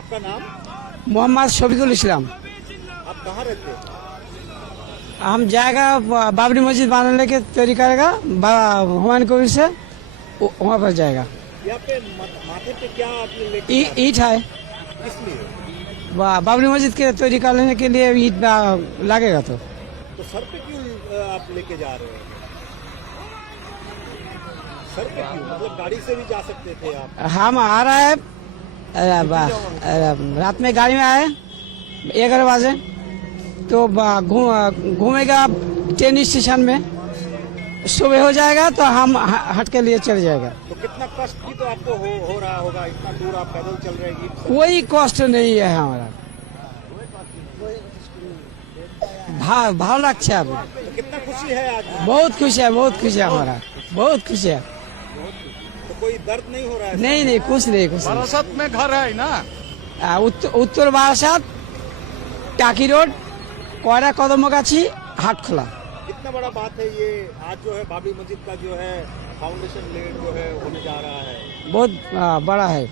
आपका नाम? मोहम्मद शफीकुल इस्लाम। आप कहाँ रहते हैं? हम जाएगा बाबरी मस्जिद बनाने के तैयारी करेगा हुमायूं कबीर से वहाँ पर जाएगा। यहाँ पे माथे पे क्या आपने लेके जा रहे ईट है, हैं? इसलिए बाबरी मस्जिद के तैयारी करने के लिए ईट लगेगा। तो सर पे क्यों आप लेके जा रहे हैं? सर पे क्यों? मतलब गाड़ी से भी जा सकते थे आप। हम आ रहा है रात में गाड़ी में आए 11 बजे, तो घूमेगा ट्रेन स्टेशन में, सुबह हो जाएगा तो हम हट के लिए चले जाएगा। तो कितना कष्ट भी तो आपको हो रहा होगा, इतना दूर आप पैदल चल रहे हैं। कोई कष्ट नहीं है हमारा, भाव लगता है। तो कितना खुशी है आज? बहुत खुशी है, बहुत खुशी है हमारा, बहुत खुशी है। तो कोई दर्द नहीं हो रहा है? नहीं, कुछ नहीं। बारासात में घर है ना? उत्तर बारासात, टाकी रोड, कोयरा कदमगाछी, हाटखोला। कितना बड़ा बात है ये। आज जो है बाबरी मस्जिद का जो है फाउंडेशन लेड जो है होने जा रहा है। बहुत बड़ा है।